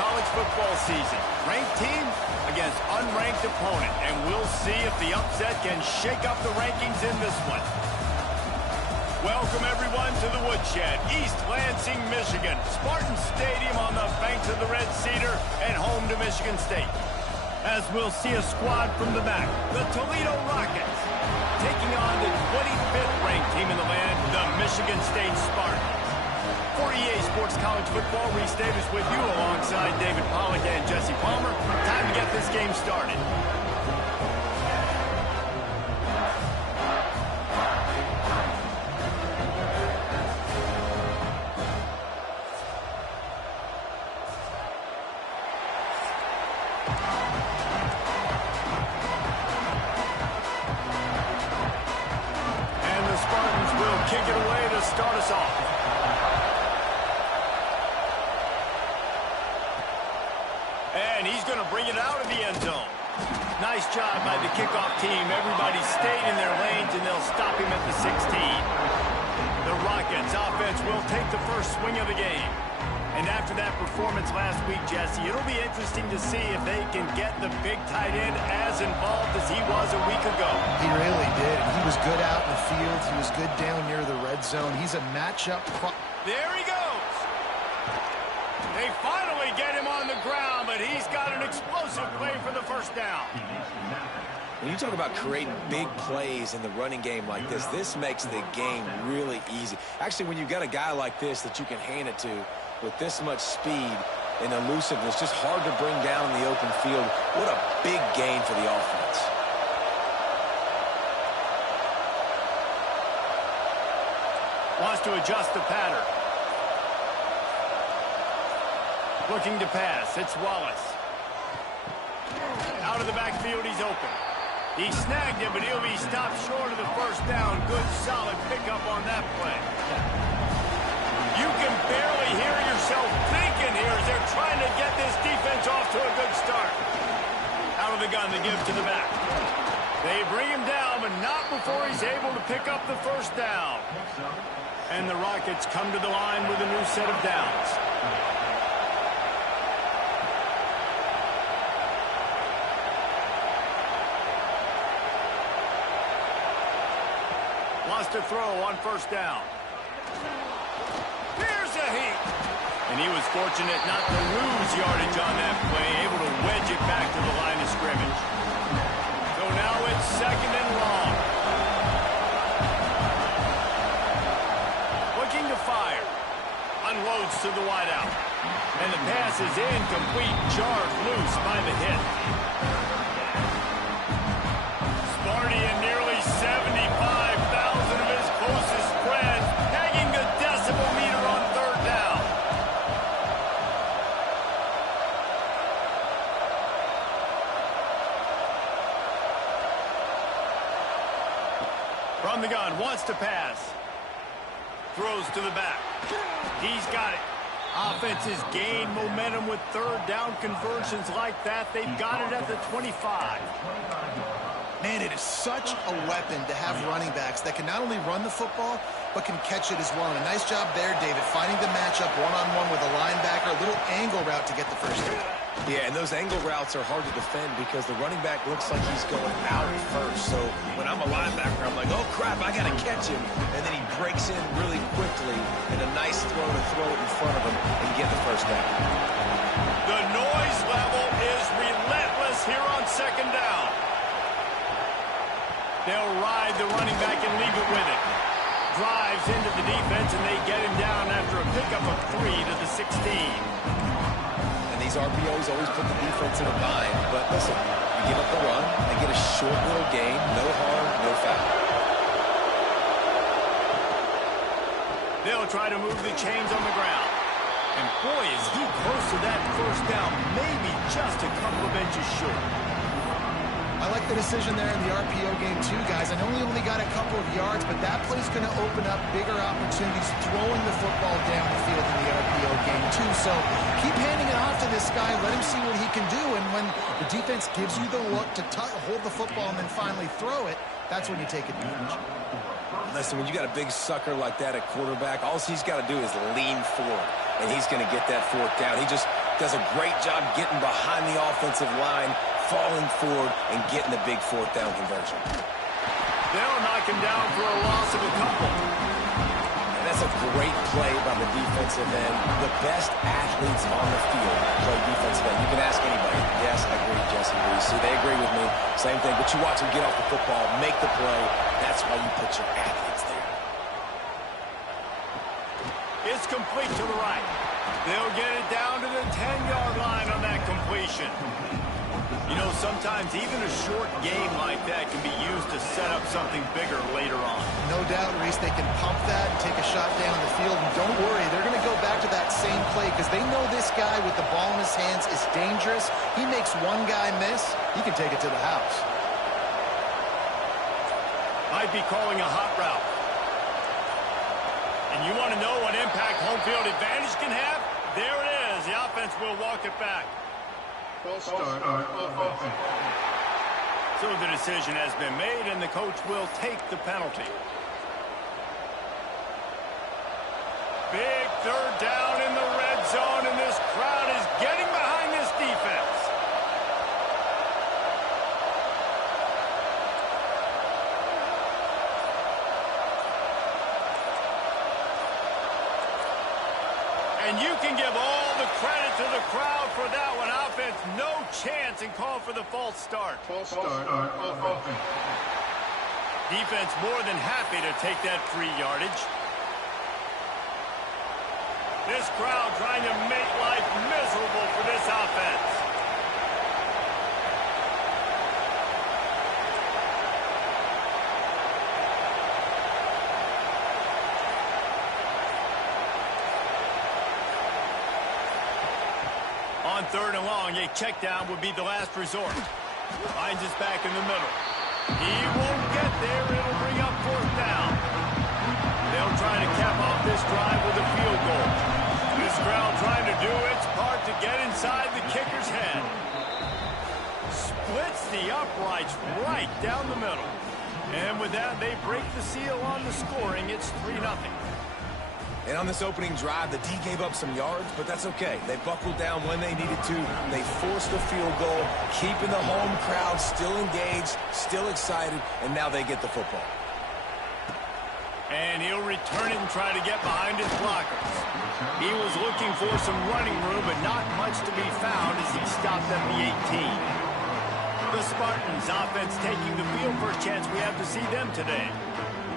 college football season. Ranked team against unranked opponent, and we'll see if the upset can shake up the rankings in this one. Welcome, everyone, to the Woodshed, East Lansing, Michigan. Spartan Stadium on the banks of the Red Cedar and home to Michigan State. As we'll see a squad from the back, the Toledo Rockets, taking on the 25th ranked team in the land, the Michigan State Spartans. For EA Sports College Football, Reese Davis with you alongside David Pollack and Jesse Palmer. Time to get this game started. And the Spartans will kick it away to start us off. And he's going to bring it out of the end zone. Nice job by the kickoff team. Everybody stayed in their lanes, and they'll stop him at the 16. The Rockets offense will take the first swing of the game. And after that performance last week, Jesse, it'll be interesting to see if they can get the big tight end as involved as he was a week ago. He really did. He was good out in the field. He was good down near the red zone. He's a matchup. There he goes. They finally get him on the ground, but he's got an explosive play for the first down. When you talk about creating big plays in the running game like this makes the game really easy. Actually, when you've got a guy like this that you can hand it to with this much speed and elusiveness, just hard to bring down in the open field. What a big gain for the offense. Wants to adjust the pattern. Looking to pass. It's Wallace. Out of the backfield, he's open. He snagged him, but he'll be stopped short of the first down. Good, solid pickup on that play. You can barely hear yourself thinking here as they're trying to get this defense off to a good start. Out of the gun, they give to the back. They bring him down, but not before he's able to pick up the first down. And the Rockets come to the line with a new set of downs. Wants to throw on first down. Here's a heat. And he was fortunate not to lose yardage on that play, able to wedge it back to the line of scrimmage. So now it's second and long. Looking to fire. Unloads to the wideout. And the pass is incomplete, jarred loose by the hit. Sparty and nearly 75,000 of his closest friends tagging the decibel meter on third down. From the gun, wants to pass. Throws to the back. He's got it. Offenses gain momentum with third down conversions like that. They've got it at the 25. Man, it is such a weapon to have running backs that can not only run the football, but can catch it as well. And a nice job there, David, finding the matchup one-on-one with a linebacker, a little angle route to get the first down. Yeah, and those angle routes are hard to defend because the running back looks like he's going out first. So when I'm a linebacker, I'm like, oh, crap, I got to catch him. And then he breaks in really quickly, and a nice throw to throw it in front of him and get the first down. The noise level is relentless here on second down. They'll ride the running back and leave it with it. Drives into the defense, and they get him down after a pickup of 3 to the 16. And these RPOs always put the defense in a bind. But listen, you give up the run and get a short little gain, no harm, no foul. They'll try to move the chains on the ground. And boy, is he close to that first down, maybe just a couple of inches short. I like the decision there in the RPO game too, guys. I know he only got a couple of yards, but that play's going to open up bigger opportunities throwing the football down the field in the RPO game too. So keep handing it off to this guy. Let him see what he can do. And when the defense gives you the look to hold the football and then finally throw it, that's when you take advantage. Listen, when you got a big sucker like that at quarterback, all he's got to do is lean forward, and he's going to get that fourth down. He just does a great job getting behind the offensive line, falling forward, and getting the big fourth down conversion. They'll knock him down for a loss of a couple. And that's a great play by the defensive end. The best athletes on the field play defensive end. You can ask anybody. Yes, I agree, Jesse Reese. See, they agree with me. Same thing. But you watch them get off the football, make the play. That's why you put your athletes there. It's complete to the right. They'll get it down to the 10-yard line on that completion. You know, sometimes even a short game like that can be used to set up something bigger later on. No doubt, Reese, they can pump that and take a shot down the field. And don't worry, they're going to go back to that same play because they know this guy with the ball in his hands is dangerous. He makes one guy miss, he can take it to the house. Might be calling a hot route. And you want to know what impact home field advantage can have? There it is. The offense will walk it back. False start on offense. So the decision has been made, and the coach will take the penalty. Big third down in the red zone, and this crowd is getting behind this defense. And you can give all the credit to the crowd for that one. Offense, no chance, and call for the false start. False start on offense. Defense more than happy to take that free yardage. This crowd trying to make life miserable for this offense. On third and long, a check down would be the last resort. Finds his back in the middle. He won't get there. It'll bring up fourth down. They'll try to cap off this drive with a field goal. This crowd trying to do its part to get inside the kicker's head. Splits the uprights right down the middle. And with that, they break the seal on the scoring. It's 3-0. And on this opening drive, the D gave up some yards, but that's okay. They buckled down when they needed to. They forced the field goal, keeping the home crowd still engaged, still excited, and now they get the football. And he'll return it and try to get behind his blockers. He was looking for some running room, but not much to be found as he stopped at the 18. The Spartans offense taking the field. First chance we have to see them today.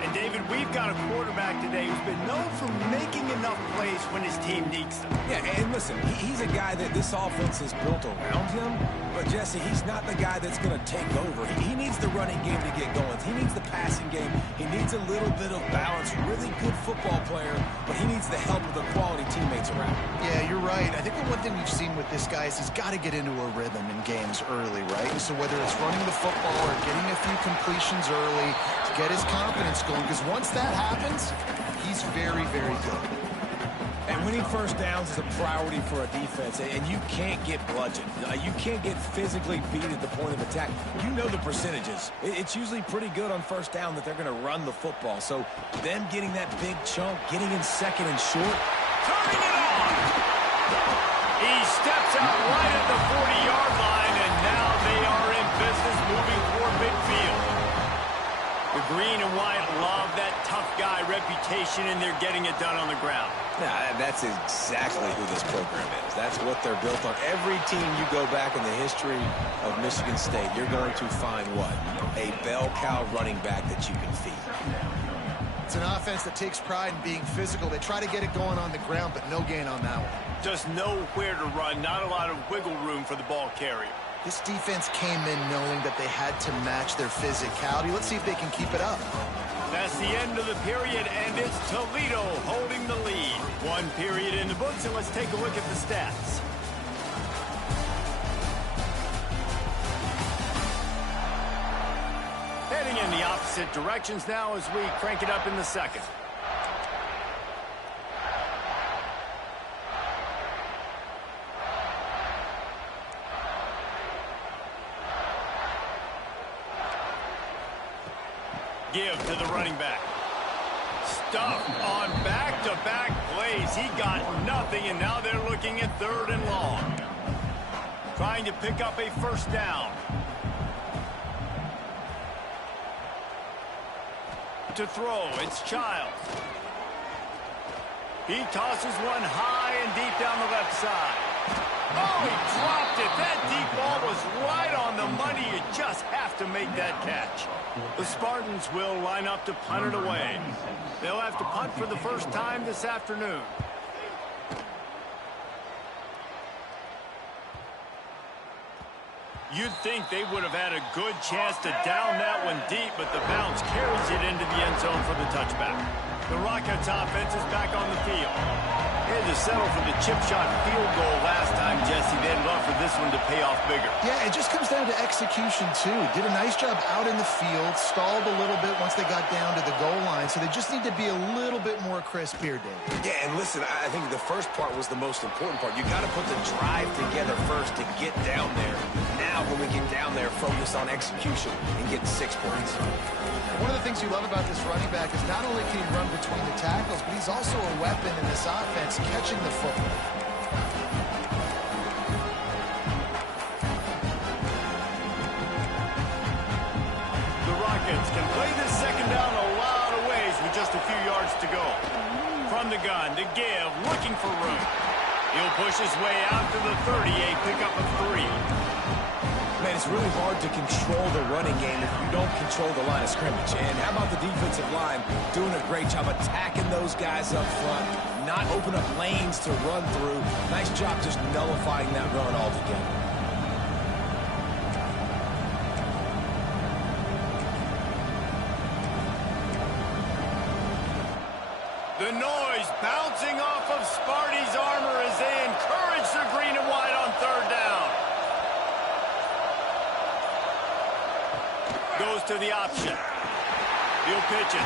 And, David, we've got a quarterback today who's been known for making enough plays when his team needs them. Yeah, and listen, he's a guy that this offense is built around him. But, Jesse, he's not the guy that's going to take over. He needs the running game to get going. He needs the passing game. He needs a little bit of balance. Really good football player, but he needs the help of the quality teammates around him. Yeah, you're right. I think the one thing we've seen with this guy is he's got to get into a rhythm in games early, right? So whether it's running the football or getting a few completions early to get his confidence going, because once that happens, he's very, very good. And winning first downs is a priority for a defense, and you can't get bludgeoned. You can't get physically beat at the point of attack. You know the percentages. It's usually pretty good on first down that they're going to run the football. So them getting that big chunk, getting in second and short. Turning it on! He steps out right at the 40-yard line, and now they are in business moving toward midfield. The green and white love that tough guy reputation, and they're getting it done on the ground. Yeah, that's exactly who this program is. That's what they're built on. Every team you go back in the history of Michigan State, you're going to find what? A bell cow running back that you can feed. It's an offense that takes pride in being physical. They try to get it going on the ground, but no gain on that one. Just nowhere to run, not a lot of wiggle room for the ball carrier. This defense came in knowing that they had to match their physicality. Let's see if they can keep it up. That's the end of the period, and it's Toledo holding the lead. One period in the books, and let's take a look at the stats. Heading in the opposite directions now as we crank it up in the second. Give to the running back. Stuffed on back-to-back plays plays. He got nothing, and now they're looking at 3rd and long. Trying to pick up a first down. To throw, it's Childs. He tosses one high and deep down the left side. Oh, he dropped it. That deep ball was right on the money. You just have to make that catch. The Spartans will line up to punt it away. They'll have to punt for the first time this afternoon. You'd think they would have had a good chance to down that one deep, but the bounce carries it into the end zone for the touchback. The Rockets offense is back on the field. They had to settle for the chip shot field goal last time, Jesse. They'd love for this one to pay off bigger. Yeah, it just comes down to execution, too. Did a nice job out in the field, stalled a little bit once they got down to the goal line, so they just need to be a little bit more crisp here, Dave. Yeah, and listen, I think the first part was the most important part. You got to put the drive together first to get down there. Now, when we get down there, focus on execution and getting 6 points. One of the things you love about this running back is not only can he run between the tackles, but he's also a weapon in this offense, catching the football. The Rockets can play this second down a lot of ways with just a few yards to go. From the gun, to give, looking for room. He'll push his way out to the 38, pick up a 3. Man, it's really hard to control the running game if you don't control the line of scrimmage. And how about the defensive line doing a great job attacking those guys up front, not open up lanes to run through. Nice job just nullifying that run altogether. The noise bouncing off of Sparty's armor as they encourage the green and white on 3rd down. Goes to the option. He'll pitch it.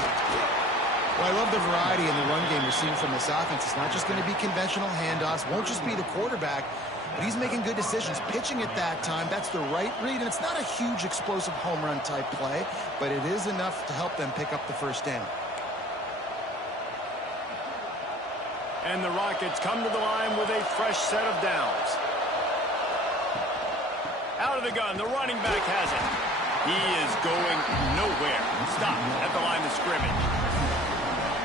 Well, I love the variety in the run game we're seeing from this offense. It's not just going to be conventional handoffs. Won't just be the quarterback, but he's making good decisions. Pitching at that time, that's the right read, and it's not a huge explosive home run type play, but it is enough to help them pick up the first down. And the Rockets come to the line with a fresh set of downs. Out of the gun, the running back has it. He is going nowhere. Stop at the line of scrimmage.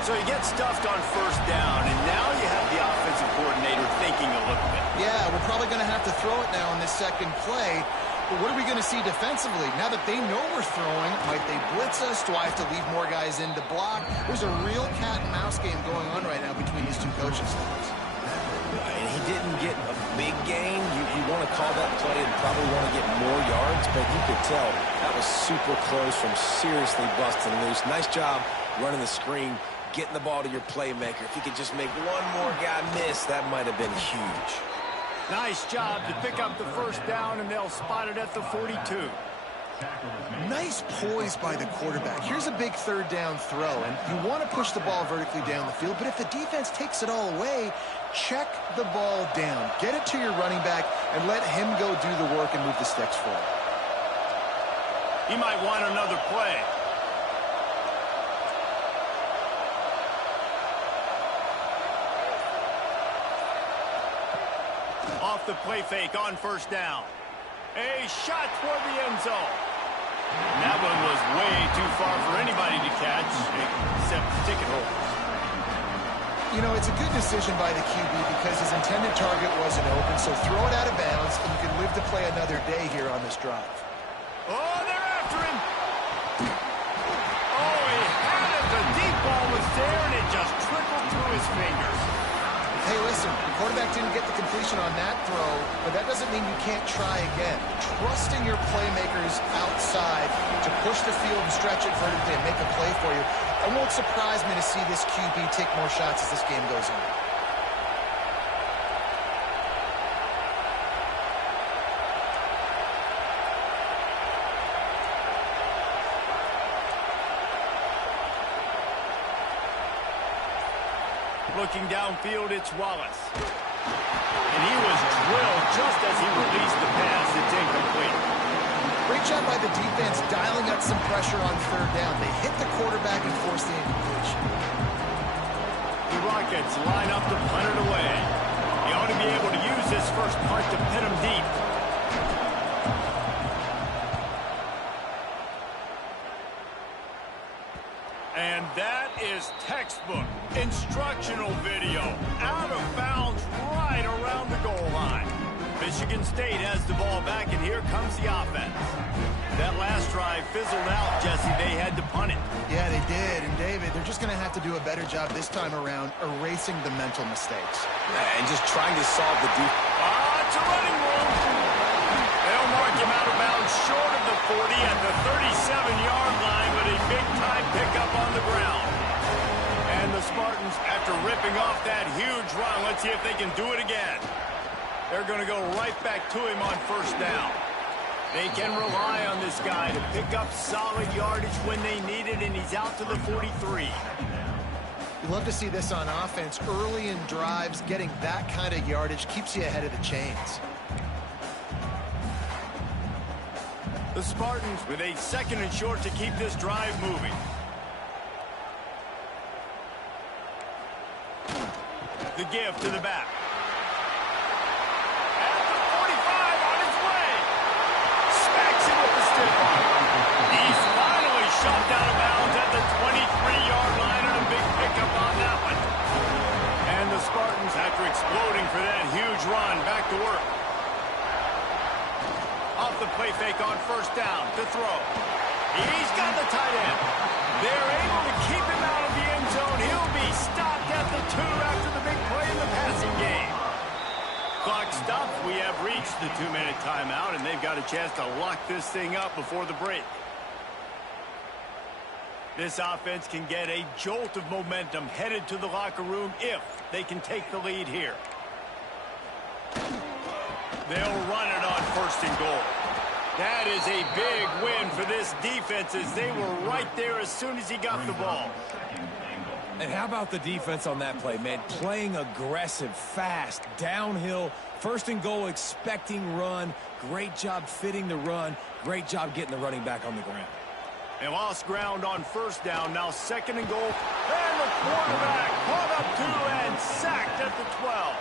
So he gets stuffed on first down, and now you have the offensive coordinator thinking a little bit. Yeah, we're probably going to have to throw it now in this second play. But what are we going to see defensively? Now that they know we're throwing, might they blitz us? Do I have to leave more guys in to block? There's a real cat and mouse game going on right now between these two coaching staffs. And he didn't get a big gain. You want to call that play and probably want to get more yards, but you could tell that was super close from seriously busting loose. Nice job running the screen, getting the ball to your playmaker. If he could just make one more guy miss, that might have been huge. Nice job to pick up the first down, and they'll spot it at the 42. Nice poise by the quarterback. Here's a big 3rd down throw, and you want to push the ball vertically down the field, but if the defense takes it all away, check the ball down. Get it to your running back and let him go do the work and move the sticks forward. He might want another play. Off the play fake on first down. A shot toward the end zone. And that one was way too far for anybody to catch, except ticket holders. You know, it's a good decision by the QB because his intended target wasn't open, so throw it out of bounds, and you can live to play another day here on this drive. Oh, they're after him. Oh, he had it. The deep ball was there, and it just trickled through his fingers. Hey, listen, the quarterback didn't get the completion on that throw, but that doesn't mean you can't try again. Trusting your playmakers outside to push the field and stretch it vertically and make a play for you. It won't surprise me to see this QB take more shots as this game goes on. Looking downfield, it's Wallace. And he was drilled just as he released the pass. It's incomplete. Great job by the defense dialing up some pressure on 3rd down. They hit the quarterback and forced the incompletion. The Rockets line up to punt it away. He ought to be able to use this first part to pin him deep. And that is textbook instructional video. Out of bounds right around the goal line. Michigan State has the ball back, and here comes the offense. That last drive fizzled out, Jesse. They had to punt it. Yeah, they did. And, David, they're just going to have to do a better job this time around erasing the mental mistakes. Yeah, and just trying to solve the deep. It's a running room. They'll mark him out of bounds short of the 40 at the 37-yard line, but a big-time pickup on the ground. And the Spartans, after ripping off that huge run, let's see if they can do it again. They're going to go right back to him on first down. They can rely on this guy to pick up solid yardage when they need it, and he's out to the 43. You love to see this on offense. Early in drives, getting that kind of yardage keeps you ahead of the chains. The Spartans with a 2nd and short to keep this drive moving. The give to the back. At the 45 on his way. Smacks him with the stiff arm. He's finally shot out of bounds at the 23-yard line, and a big pickup on that one. And the Spartans, after exploding for that huge run, back to work. Off the play fake on first down to throw. He's got the tight end. They're able to keep him out of the end zone. He'll be stopped at the 2 after the big play in the passing game. Clock stops. We have reached the 2-minute timeout, and they've got a chance to lock this thing up before the break. This offense can get a jolt of momentum headed to the locker room if they can take the lead here. They'll run it on 1st and goal. That is a big win for this defense, as they were right there as soon as he got the ball. And how about the defense on that play, man? Playing aggressive, fast, downhill, 1st and goal, expecting run. Great job fitting the run. Great job getting the running back on the ground. They lost ground on first down. Now 2nd and goal. And the quarterback caught up to and sacked at the 12.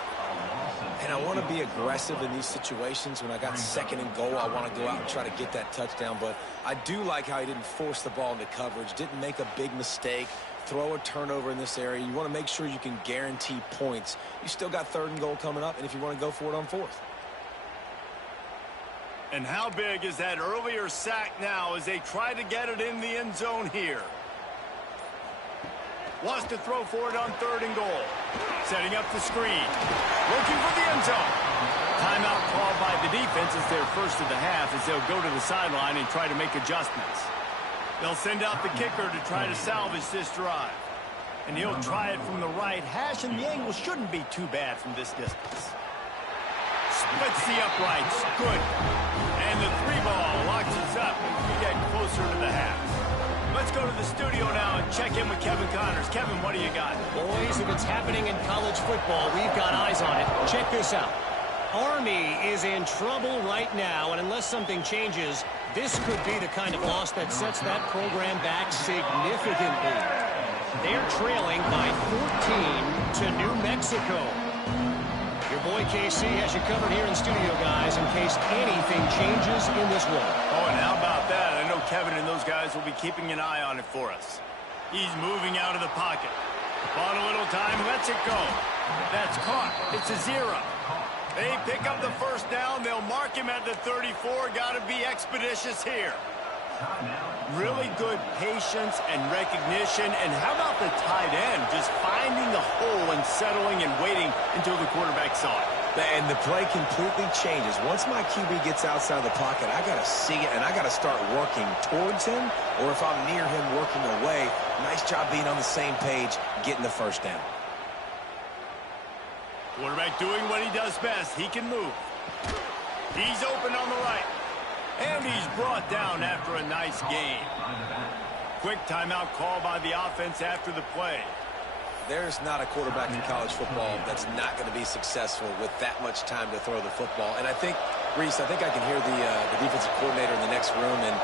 And I want to be aggressive in these situations. When I got 2nd and goal, I want to go out and try to get that touchdown. But I do like how he didn't force the ball into coverage, didn't make a big mistake, throw a turnover in this area. You want to make sure you can guarantee points. You still got 3rd and goal coming up, and if you want to go for it on 4th. And how big is that earlier sack now as they try to get it in the end zone here? Wants to throw for it on 3rd and goal. Setting up the screen. Looking for the end zone. Timeout called by the defense as their first of the half, as they'll go to the sideline and try to make adjustments. They'll send out the kicker to try to salvage this drive. And he'll try it from the right hash, and the angle shouldn't be too bad from this distance. Splits the uprights. Good. And the 3-ball locks us up as we get closer to the half. Let's go to the studio now and check in with Kevin Connors. Kevin, what do you got? Boys, if it's happening in college football, we've got eyes on it. Check this out. Army is in trouble right now, and unless something changes, this could be the kind of loss that sets that program back significantly. They're trailing by 14 to New Mexico. Your boy KC has you covered here in studio, guys, in case anything changes in this one. Oh, and how about that? I know Kevin and those guys will be keeping an eye on it for us. He's moving out of the pocket. Bought a little time, lets it go. That's caught. It's a 0. They pick up the first down. They'll mark him at the 34. Got to be expeditious here. Really good patience and recognition. And how about the tight end just finding the hole and settling and waiting until the quarterback saw it? And the play completely changes. Once my QB gets outside the pocket, I got to see it, and I got to start working towards him, or if I'm near him, working away. Nice job being on the same page, getting the first down. Quarterback doing what he does best. He can move. He's open on the right. And he's brought down after a nice gain. Quick timeout call by the offense after the play. There's not a quarterback in college football that's not going to be successful with that much time to throw the football. And I think, Reese, I think I can hear the defensive coordinator in the next room, and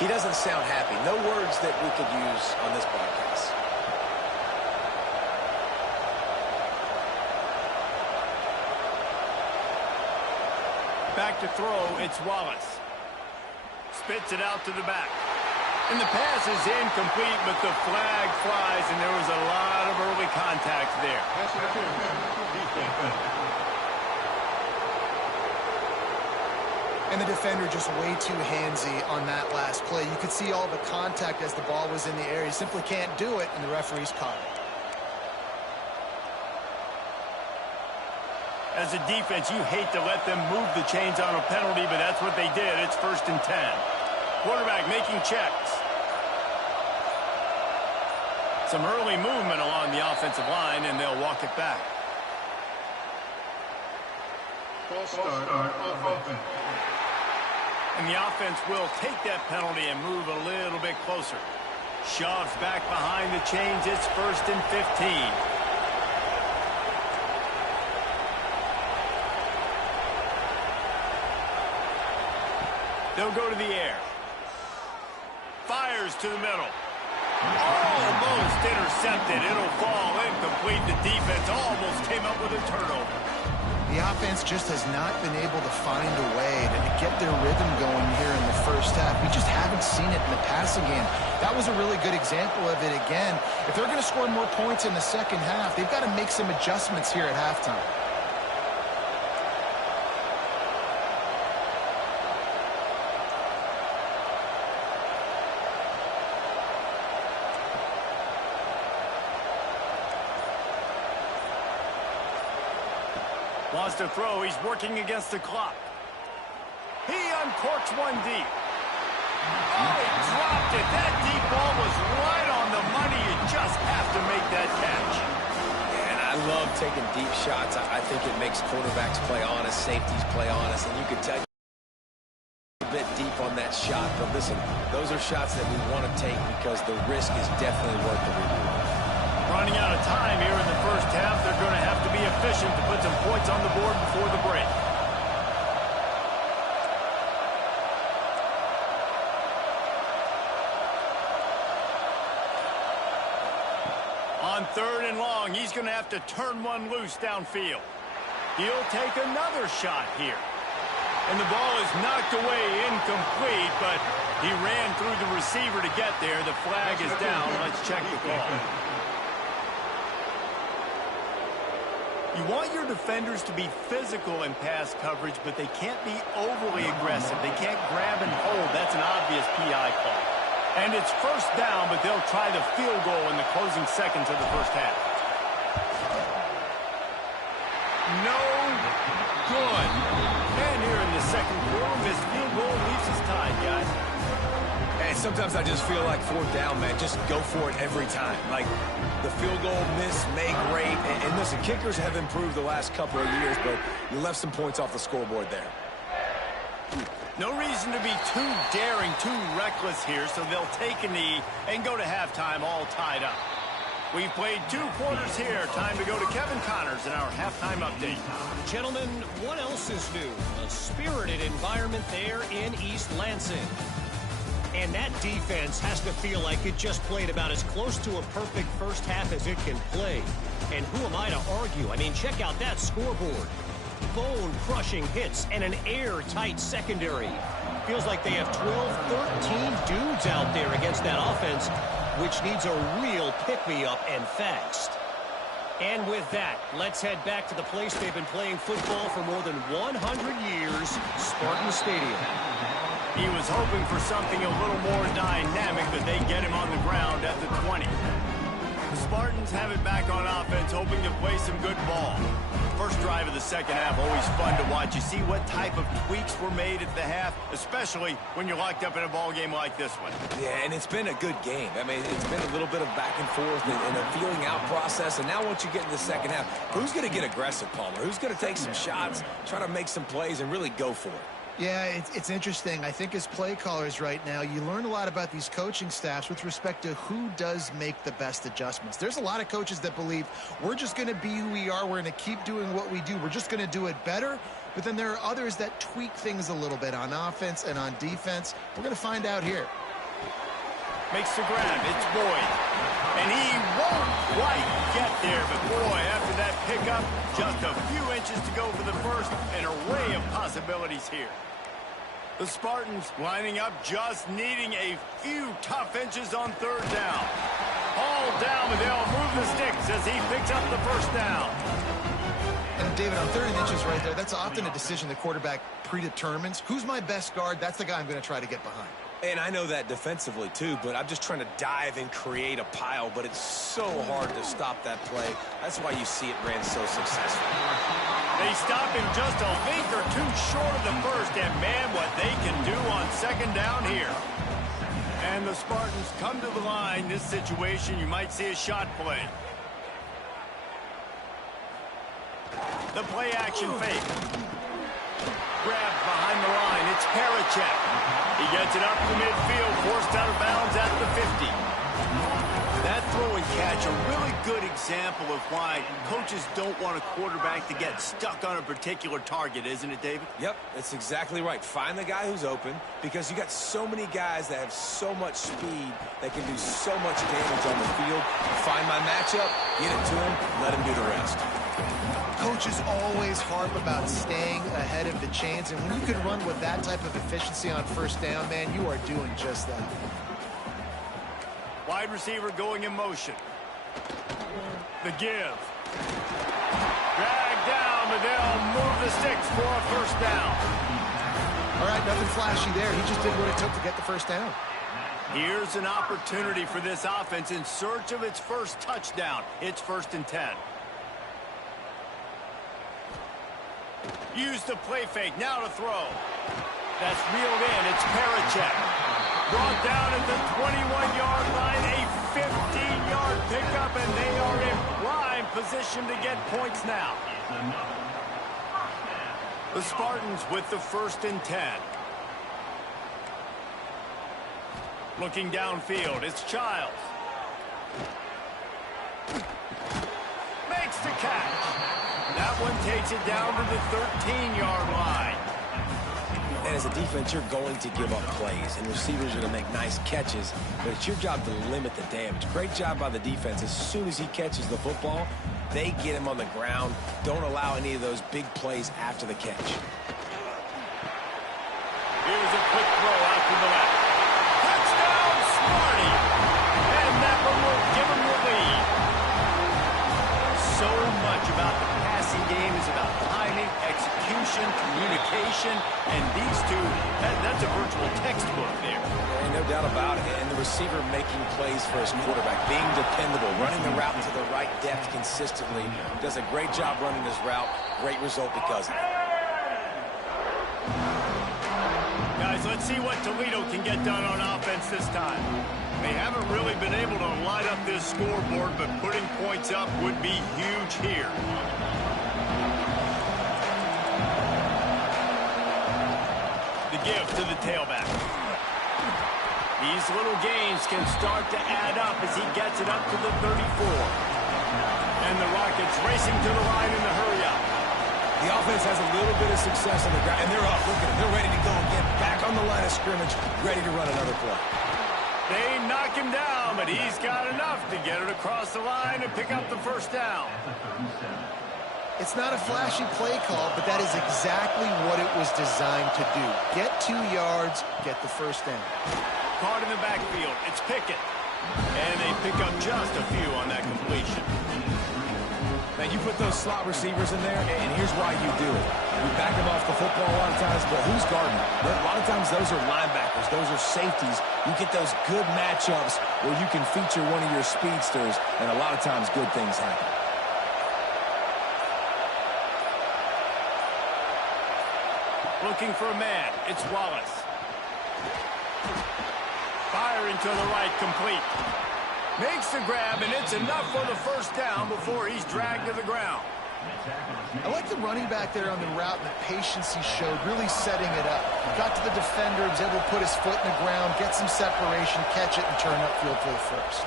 he doesn't sound happy. No words that we could use on this broadcast. Back to throw, it's Wallace. Spits it out to the back. And the pass is incomplete, but the flag flies, and there was a lot of early contact there. And the defender just way too handsy on that last play. You could see all the contact as the ball was in the air. You simply can't do it, and the referee's caught it. As a defense, you hate to let them move the chains on a penalty, but that's what they did. It's 1st and 10. Quarterback making checks. Some early movement along the offensive line, and they'll walk it back. False start on offense. And the offense will take that penalty and move a little bit closer. Shoves back behind the chains. It's 1st and 15. They'll go to the air. Fires to the middle. Almost intercepted. It'll fall incomplete. The defense almost came up with a turnover. The offense just has not been able to find a way to get their rhythm going here in the first half. We just haven't seen it in the passing game. That was a really good example of it again. If they're going to score more points in the second half, they've got to make some adjustments here at halftime. Wants to throw. He's working against the clock. He uncorks one deep. Oh, he dropped it. That deep ball was right on the money. You just have to make that catch. And I love taking deep shots. I think it makes quarterbacks play honest, safeties play honest, and you can tell a bit deep on that shot. But listen, those are shots that we want to take because the risk is definitely worth the reward. Running out of time here in the first half. They're going to have to be efficient to put some points on the board before the break. On 3rd and long, he's going to have to turn one loose downfield. He'll take another shot here. And the ball is knocked away incomplete, but he ran through the receiver to get there. The flag is down. Let's check the call. You want your defenders to be physical in pass coverage, but they can't be overly aggressive. They can't grab and hold. That's an obvious PI call. And it's 1st down, but they'll try the field goal in the closing seconds of the first half. No good. And here in the second quarter, this field goal leaves us tied, guys. And sometimes I just feel like 4th down, man. Just go for it every time. Like the field goal, miss, make, rate. And listen, kickers have improved the last couple of years, but you left some points off the scoreboard there. No reason to be too daring, too reckless here, so they'll take a knee and go to halftime all tied up. We've played 2 quarters here. Time to go to Kevin Connors in our halftime update. Gentlemen, what else is new? A spirited environment there in East Lansing. And that defense has to feel like it just played about as close to a perfect first half as it can play. And who am I to argue? I mean, check out that scoreboard. Bone-crushing hits and an airtight secondary. Feels like they have 12, 13 dudes out there against that offense, which needs a real pick-me-up and fast. And with that, let's head back to the place they've been playing football for more than 100 years, Spartan Stadium. He was hoping for something a little more dynamic, but they get him on the ground at the 20. The Spartans have it back on offense, hoping to play some good ball. First drive of the second half, always fun to watch. You see what type of tweaks were made at the half, especially when you're locked up in a ball game like this one. Yeah, and it's been a good game. I mean, it's been a little bit of back and forth and a feeling out process. And now once you get in the second half, who's going to get aggressive, Palmer? Who's going to take some shots, try to make some plays, and really go for it? Yeah, it's interesting. I think as play callers right now, you learn a lot about these coaching staffs with respect to who does make the best adjustments. There's a lot of coaches that believe we're just going to be who we are. We're going to keep doing what we do. We're just going to do it better. But then there are others that tweak things a little bit on offense and on defense. We're going to find out here. Makes the grab. It's Boyd. And he won't quite get there. But, boy, after that pickup, up. Just a few inches to go for the first. An array of possibilities here. The Spartans lining up, just needing a few tough inches on third down. All down, but they'll move the sticks as he picks up the first down. And David, on 30 inches right there, that's often a decision the quarterback predetermines. Who's my best guard? That's the guy I'm going to try to get behind. And I know that defensively, too, but I'm just trying to dive and create a pile, but it's so hard to stop that play. That's why you see it ran so successful. They stop him just a link or two short of the first, and man, what they can do on second down here. And the Spartans come to the line. This situation, you might see a shot play. The play action fake. Grabbed behind the line. It's Haracek. He gets it up to midfield, forced out of bounds at the 50. That throw and catch, a really good example of why coaches don't want a quarterback to get stuck on a particular target, isn't it, David? Yep, that's exactly right. Find the guy who's open, because you got so many guys that have so much speed that can do so much damage on the field. Find my matchup, get it to him, let him do the rest. Coaches always harp about staying ahead of the chains, and when you can run with that type of efficiency on first down, man, you are doing just that. Wide receiver going in motion. The give. Drag down, but they'll move the sticks for a first down. All right, nothing flashy there. He just did what it took to get the first down. Here's an opportunity for this offense in search of its first touchdown. It's 1st and 10. Use the play fake, now to throw. That's reeled in, it's Haracek. Brought down at the 21-yard line, a 15-yard pickup, and they are in prime position to get points now. The Spartans with the 1st and 10. Looking downfield, it's Childs. Makes the catch. That one takes it down to the 13-yard line. And as a defense, you're going to give up plays, and receivers are going to make nice catches, but it's your job to limit the damage. Great job by the defense. As soon as he catches the football, they get him on the ground. Don't allow any of those big plays after the catch. Here's a quick throw out to the left. Touchdown, Sparty! And that one will give him the lead. So much about the passing game is about timing, execution, communication, and these two, that's a virtual textbook there. And no doubt about it. And the receiver making plays for his quarterback, being dependable, running the route to the right depth consistently. Does a great job running his route. Great result because of it. Guys, let's see what Toledo can get done on offense this time. They haven't really been able to light up this scoreboard, but putting points up would be huge here. The give to the tailback. These little gains can start to add up as he gets it up to the 34. And the Rockets racing to the line in the hurry-up. The offense has a little bit of success on the ground, and they're up. Look at them. They're ready to go again. Back on the line of scrimmage, ready to run another play. They knock him down, but he's got enough to get it across the line and pick up the first down. It's not a flashy play call, but that is exactly what it was designed to do. Get 2 yards, get the first down. Caught in the backfield. It's Pickett. And they pick up just a few on that completion. Now, you put those slot receivers in there, and here's why you do it. You back them off the football a lot of times, but who's guarding them? A lot of times those are linebackers. Those are safeties. You get those good matchups where you can feature one of your speedsters, and a lot of times good things happen. Looking for a man. It's Wallace. Firing to the right, complete. Makes the grab, and it's enough for the first down before he's dragged to the ground. I like the running back there on the route and the patience he showed, really setting it up. Got to the defender, was able to put his foot in the ground, get some separation, catch it, and turn upfield for the first.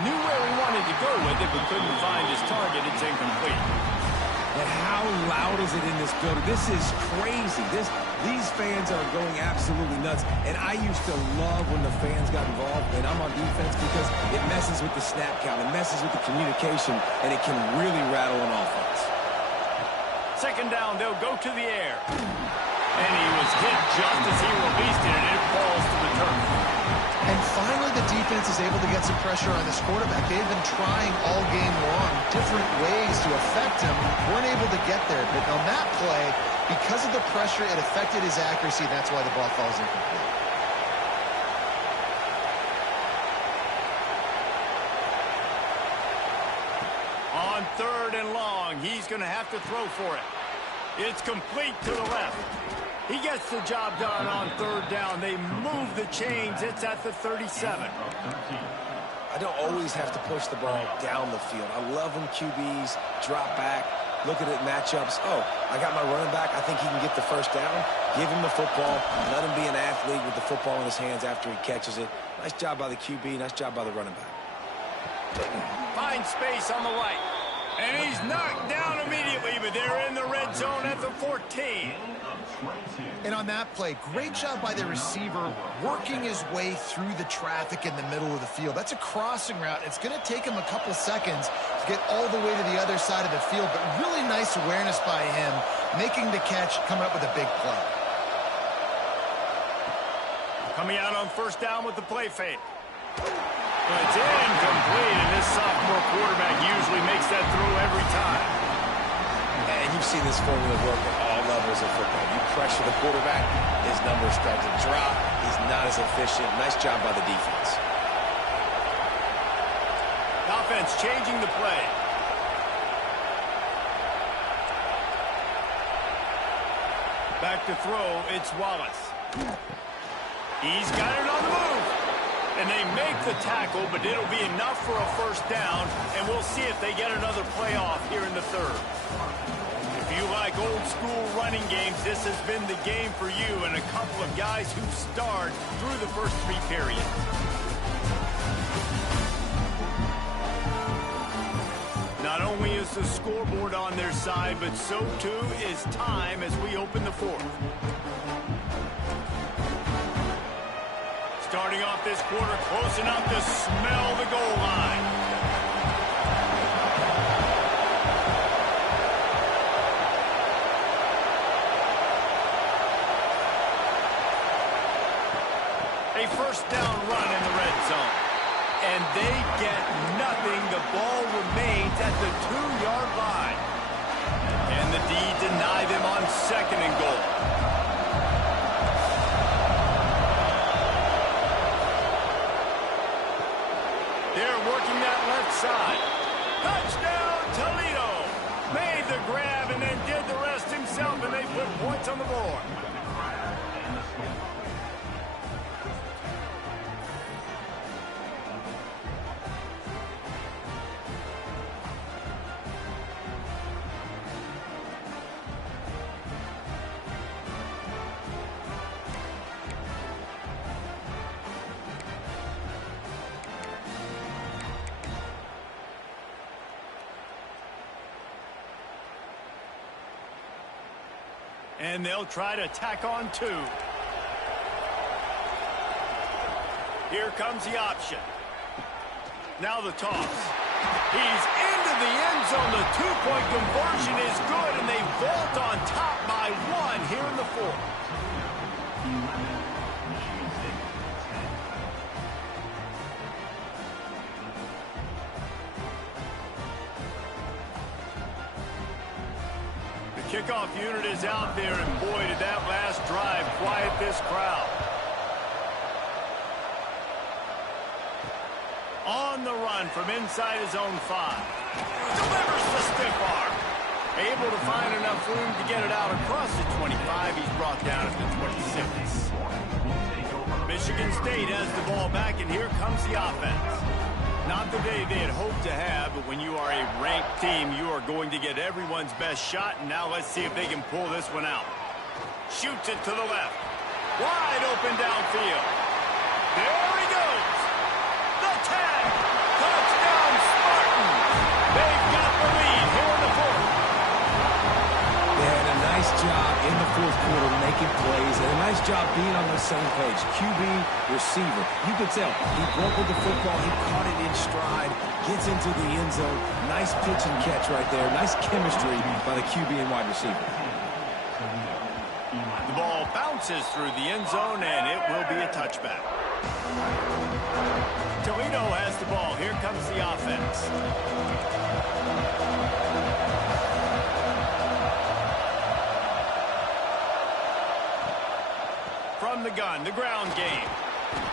Knew where he wanted to go with it, but couldn't find his target. It's incomplete. And how loud is it in this building? This is crazy. These fans are going absolutely nuts, and I used to love when the fans got involved, and I'm on defense because it messes with the snap count, it messes with the communication, and it can really rattle an offense. Second down, they'll go to the air. And he was hit just as he released it, and it falls to the turf. And finally, the defense is able to get some pressure on this quarterback. They've been trying all game long different ways to affect him. Weren't able to get there. But on that play, because of the pressure, it affected his accuracy. That's why the ball falls incomplete. On 3rd and long, he's going to have to throw for it. It's complete to the left. He gets the job done on 3rd down. They move the chains. It's at the 37. I don't always have to push the ball down the field. I love when QBs drop back, look at it matchups. Oh, I got my running back. I think he can get the first down. Give him the football. Let him be an athlete with the football in his hands after he catches it. Nice job by the QB. Nice job by the running back. Finds space on the right. And he's knocked down immediately, but they're in the red zone at the 14. And on that play, great job by the receiver working his way through the traffic in the middle of the field. That's a crossing route. It's going to take him a couple seconds to get all the way to the other side of the field, but really nice awareness by him, making the catch, coming up with a big play. Coming out on 1st down with the play fake. It's incomplete, and this sophomore quarterback usually makes that throw every time. And you've seen this formula work at all levels of football. You pressure the quarterback, his numbers start to drop. He's not as efficient. Nice job by the defense. The offense changing the play. Back to throw, it's Wallace. He's got it on the move. And they make the tackle, but it'll be enough for a 1st down, and we'll see if they get another playoff here in the 3rd. If you like old-school running games, this has been the game for you and a couple of guys who starred through the first 3 periods. Not only is the scoreboard on their side, but so too is time as we open the 4th. Starting off this quarter close enough to smell the goal line. A 1st down run in the red zone. And they get nothing. The ball remains at the 2-yard line. And the D deny them on 2nd and goal. Side. Touchdown, Toledo! Made the grab and then did the rest himself, and they put points on the board. And they'll try to tack on 2. Here comes the option. Now the toss. He's into the end zone. The 2-point conversion is good, and they vault on top by 1 here in the 4th. Kickoff unit is out there, and boy, did that last drive quiet this crowd. On the run from inside his own 5. Delivers the stiff arm. Able to find enough room to get it out across the 25. He's brought down at the 26. Michigan State has the ball back, and here comes the offense. Not the day they had hoped to have, but when you are a ranked team, you are going to get everyone's best shot, and now let's see if they can pull this one out. Shoots it to the left. Wide open downfield. There he goes. The tag. Touchdown, Spartans. They've got the lead here in the 4th. They had a nice job in the 4th quarter making plays. job being on the same page. QB, receiver. You could tell he broke with the football. He caught it in stride, gets into the end zone. Nice pitch and catch right there. Nice chemistry by the QB and wide receiver. The ball bounces through the end zone, and it will be a touchback. Toledo has the ball. Here comes the offense. From the gun, the ground game.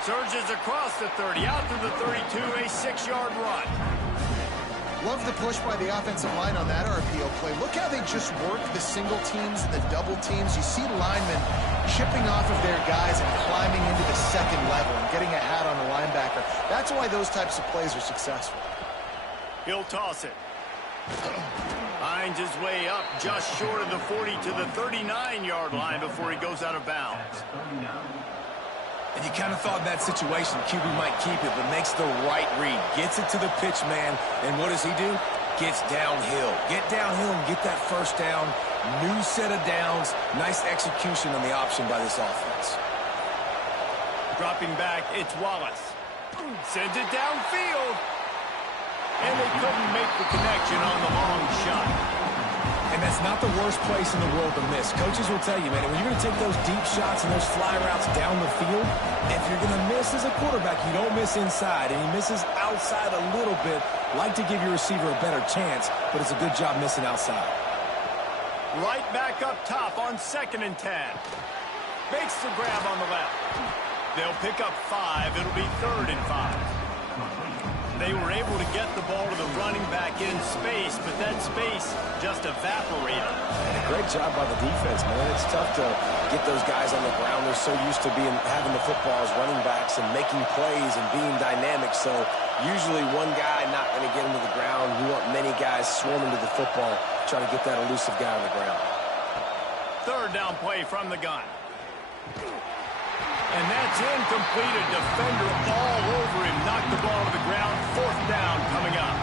Surges across the 30, out to the 32, a 6-yard run. Love the push by the offensive line on that RPO play. Look how they just work the single teams and the double teams. You see linemen chipping off of their guys and climbing into the second level and getting a hat on the linebacker. That's why those types of plays are successful. He'll toss it. Finds his way up just short of the 40 to the 39-yard line before he goes out of bounds. And you kind of thought in that situation QB might keep it, but makes the right read. Gets it to the pitch man, and what does he do? Gets downhill. Get downhill and get that first down. New set of downs. Nice execution on the option by this offense. Dropping back, it's Wallace. Sends it downfield. And they couldn't make the connection on the long shot. And that's not the worst place in the world to miss. Coaches will tell you, man, when you're going to take those deep shots and those fly routes down the field, if you're going to miss as a quarterback, you don't miss inside, and he misses outside a little bit. Like to give your receiver a better chance, but it's a good job missing outside. Right back up top on 2nd and 10. Makes the grab on the left. They'll pick up 5. It'll be 3rd and 5. They were able to get the ball to the running back in space, but that space just evaporated. And a great job by the defense, man. It's tough to get those guys on the ground. They're so used to having the football as running backs and making plays and being dynamic. So usually one guy not going to get him to the ground. You want many guys swarming to the football, trying to get that elusive guy on the ground. 3rd down play from the gun. And that's incomplete. A defender all over him. Knocked the ball to the ground. 4th down coming up.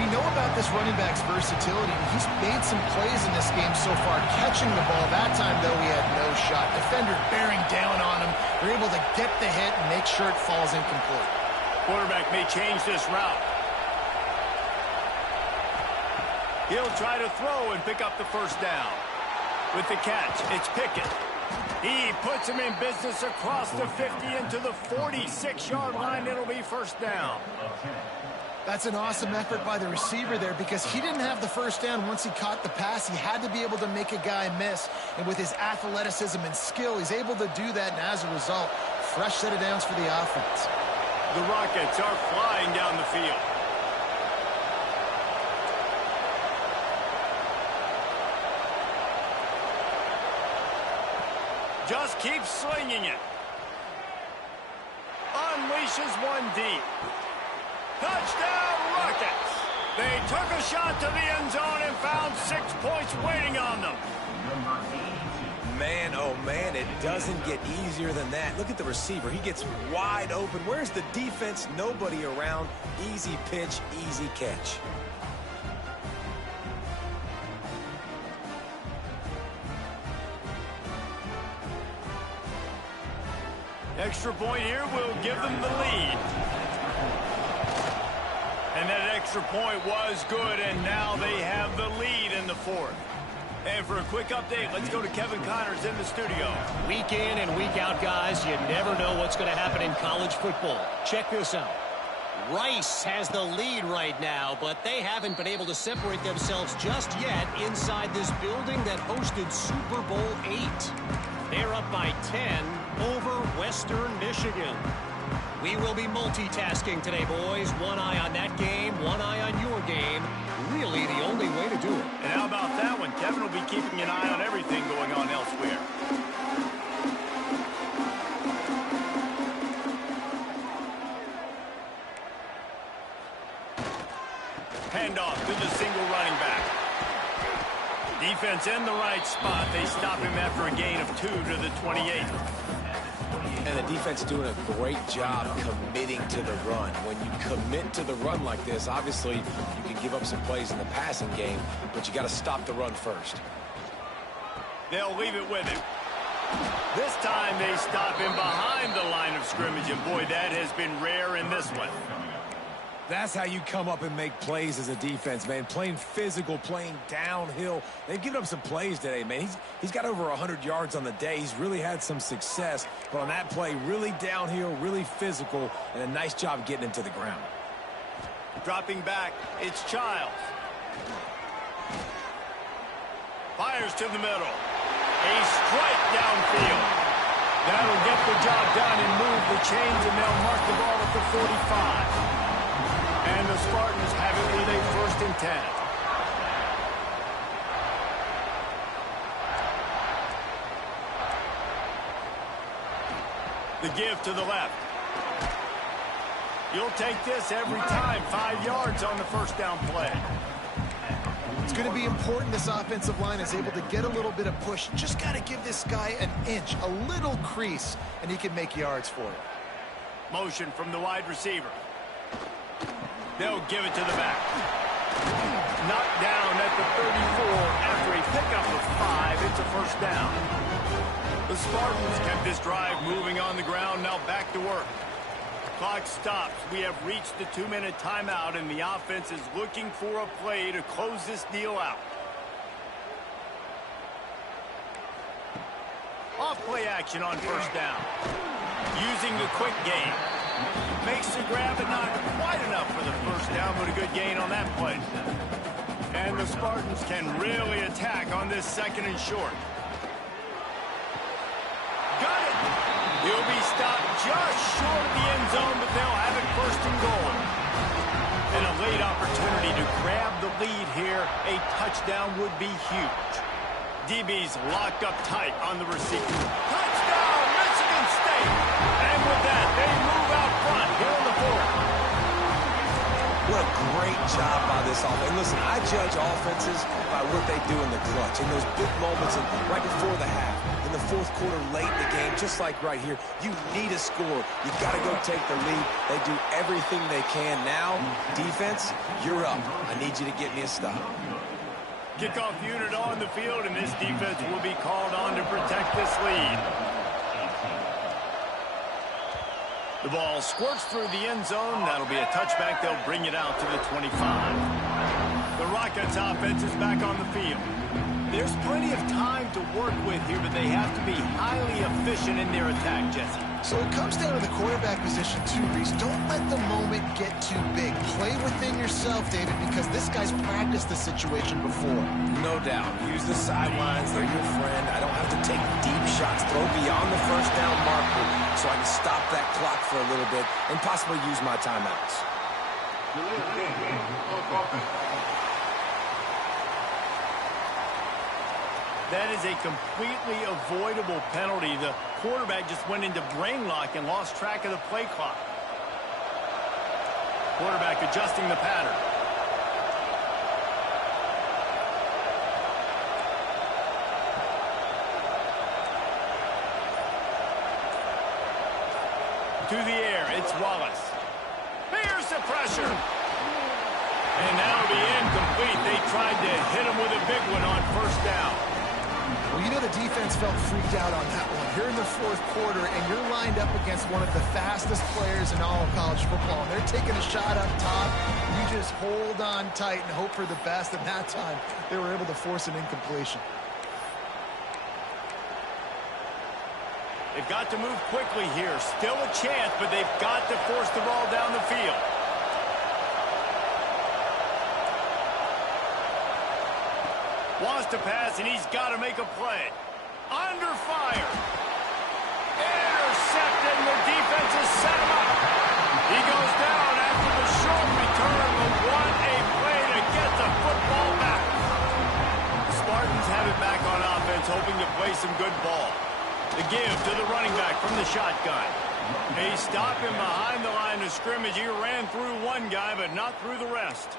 We know about this running back's versatility. He's made some plays in this game so far, catching the ball. That time, though, he had no shot. Defender bearing down on him. They're able to get the hit and make sure it falls incomplete. Quarterback may change this route. He'll try to throw and pick up the 1st down. With the catch, it's Pickett. He puts him in business across the 50 into the 46-yard line. It'll be 1st down. That's an awesome effort by the receiver there because he didn't have the 1st down once he caught the pass. He had to be able to make a guy miss. And with his athleticism and skill, he's able to do that. And as a result, fresh set of downs for the offense. The Rockets are flying down the field. Just keeps slinging it. Unleashes one deep. Touchdown, Rockets! They took a shot to the end zone and found 6 points waiting on them. Man, oh man, it doesn't get easier than that. Look at the receiver. He gets wide open. Where's the defense? Nobody around. Easy pitch, easy catch. Extra point here will give them the lead. And that extra point was good, and now they have the lead in the 4th. And for a quick update, let's go to Kevin Connors in the studio. Week in and week out, guys, you never know what's going to happen in college football. Check this out. Rice has the lead right now, but they haven't been able to separate themselves just yet inside this building that hosted Super Bowl 8. They're up by 10 over Western Michigan. We will be multitasking today, boys. One eye on that game, one eye on your game. Really the only way to do it. And how about that one? Kevin will be keeping an eye on everything going on elsewhere. Handoff to the single running back. Defense in the right spot. They stop him after a gain of 2 to the 28. And the defense doing a great job committing to the run. When you commit to the run like this, obviously you can give up some plays in the passing game, but you got to stop the run first. They'll leave it with him. This time they stop him behind the line of scrimmage, and boy, that has been rare in this one. That's how you come up and make plays as a defense, man. Playing physical, playing downhill. They've given up some plays today, man. He's got over 100 yards on the day. He's really had some success. But on that play, really downhill, really physical, and a nice job getting him to the ground. Dropping back, it's Childs. Fires to the middle. A strike downfield. That'll get the job done and move the chains, and they'll mark the ball at the 45. And the Spartans have it with a 1st and 10. The give to the left. You'll take this every time. 5 yards on the 1st down play. It's going to be important this offensive line is able to get a little bit of push. Just got to give this guy an inch, a little crease, and he can make yards for it. Motion from the wide receiver. They'll give it to the back. Knocked down at the 34 after a pickup of 5. It's a 1st down. The Spartans kept this drive moving on the ground. Now back to work. Clock stops. We have reached the 2-minute timeout, and the offense is looking for a play to close this deal out. Off play action on 1st down. Using the quick game. Makes the grab, but not quite enough for the 1st down, but a good gain on that play. And the Spartans can really attack on this 2nd and short. Got it! He'll be stopped just short of the end zone, but they'll have it 1st and goal. And a late opportunity to grab the lead here. A touchdown would be huge. DB's locked up tight on the receiver. Touchdown, Michigan State! And with that, they move out front here in the 4th. What a great job by this offense. And listen, I judge offenses by what they do in the clutch, in those big moments and right before the half, in the 4th quarter, late in the game, just like right here. You need a score. You got to go take the lead. They do everything they can. Now, defense, you're up. I need you to get me a stop. Kickoff unit on the field, and this defense will be called on to protect this lead. The ball squirts through the end zone. That'll be a touchback. They'll bring it out to the 25. The Rockets offense is back on the field. There's plenty of time to work with here, but they have to be highly efficient in their attack, Jesse. So it comes down to the quarterback position too, Reese. Don't let the moment get too big. Play within yourself, David, because this guy's practiced the situation before. No doubt. Use the sidelines. They're your friend. I don't have to take deep shots. Throw beyond the 1st down marker so I can stop that clock for a little bit and possibly use my timeouts. That is a completely avoidable penalty. The quarterback just went into brain lock and lost track of the play clock. Quarterback adjusting the pattern. To the air, it's Wallace. Here's the pressure. And that'll be incomplete. They tried to hit him with a big one on 1st down. Well, you know the defense felt freaked out on that one. You're in the 4th quarter, and you're lined up against one of the fastest players in all of college football. And they're taking a shot up top. You just hold on tight and hope for the best. And that time, they were able to force an incompletion. They've got to move quickly here. Still a chance, but they've got to force the ball down the field. Wants to pass, and he's got to make a play. Under fire. Intercepted, and the defense has set him up. He goes down after the short return, but what a play to get the football back. The Spartans have it back on offense, hoping to play some good ball. The give to the running back from the shotgun. They stop him behind the line of scrimmage. He ran through one guy, but not through the rest.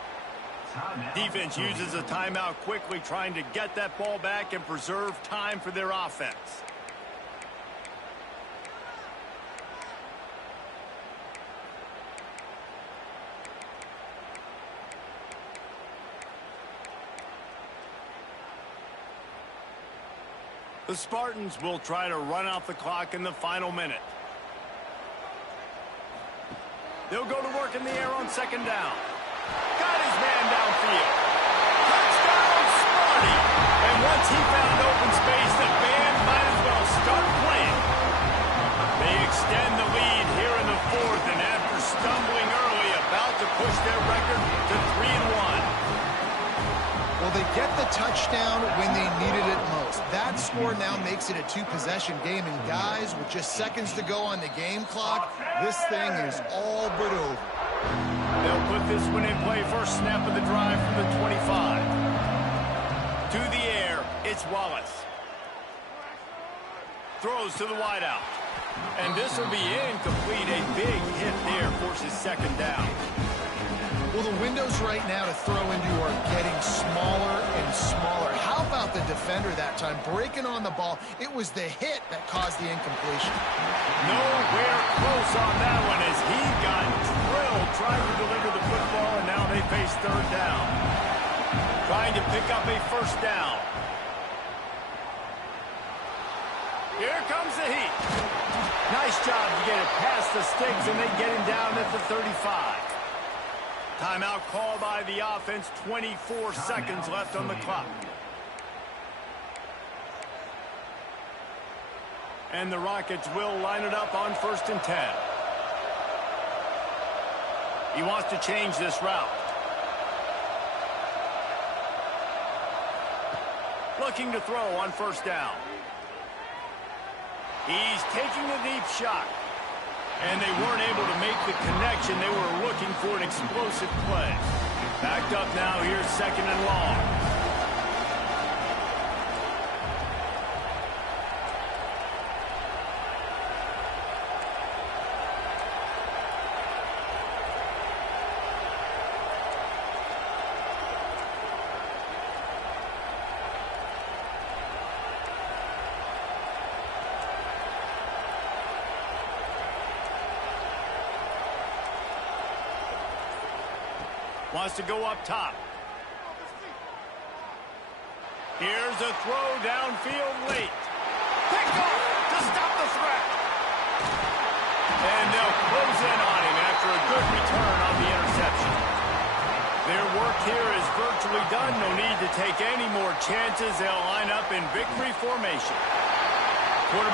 Defense uses a timeout quickly, trying to get that ball back and preserve time for their offense. The Spartans will try to run out the clock in the final minute. They'll go to work in the air on second down. Got his man downfield. Touchdown, Sparty! And once he found open space, the band might as well start playing. They extend the lead here in the fourth, and after stumbling early, about to push their record to 3-1. Well, they get the touchdown when they needed it most. That score now makes it a two-possession game, and guys, with just seconds to go on the game clock, this thing is all but over. They'll put this one in play first snap of the drive from the 25. To the air, it's Wallace. Throws to the wideout. And this will be incomplete. A big hit there forces second down. Well, the windows right now to throw into are getting smaller and smaller. How about the defender that time breaking on the ball? It was the hit that caused the incompletion. Nowhere close on that one as he got drilled trying to deliver the football, and now they face third down. Trying to pick up a first down. Here comes the heat. Nice job to get it past the sticks, and they get him down at the 35. Timeout called by the offense. 24 seconds left on the clock. And the Rockets will line it up on 1st and 10. He wants to change this route. Looking to throw on first down. He's taking a deep shot. And they weren't able to make the connection. They were looking for an explosive play. Backed up now. Here's second and long. Wants to go up top. Here's a throw downfield late. Pick off to stop the threat. And they'll close in on him after a good return on the interception. Their work here is virtually done. No need to take any more chances. They'll line up in victory formation. Quarterback